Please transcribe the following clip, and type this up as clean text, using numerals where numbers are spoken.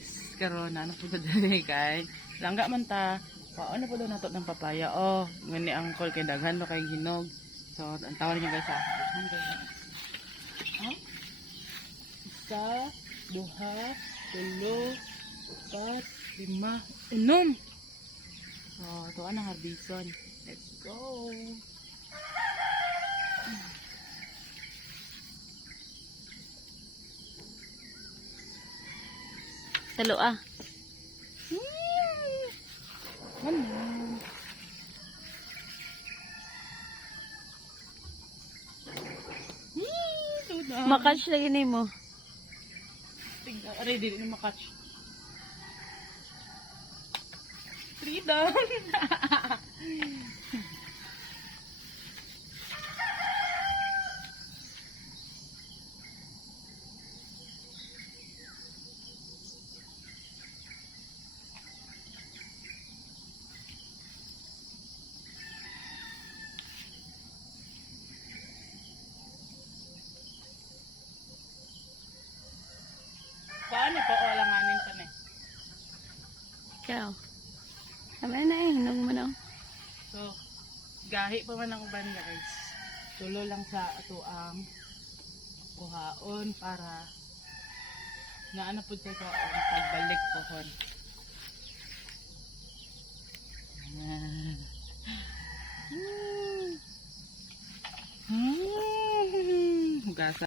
guys, karon ano po dali kay langga man ta. Paano po daw nato ng papaya? Oh, ngani ang call kay daghan no kay hinog. So, ang tawag niya guys sa akin. Ha? Isa, duha, tulo, upat, lima, unom. So, ito ang hardison. Let's go. Talo ah. Ano? Makatch lagi ni mo. Tingnan, ready na makatch. 3 down. Paano po alanganin pa na? Ikaw. Tama na eh. Hinog mo na. So, gahi pa man ang uban guys. Tulo lang sa ato ang kuhaon para naana po sa kaon pagbalik po kon.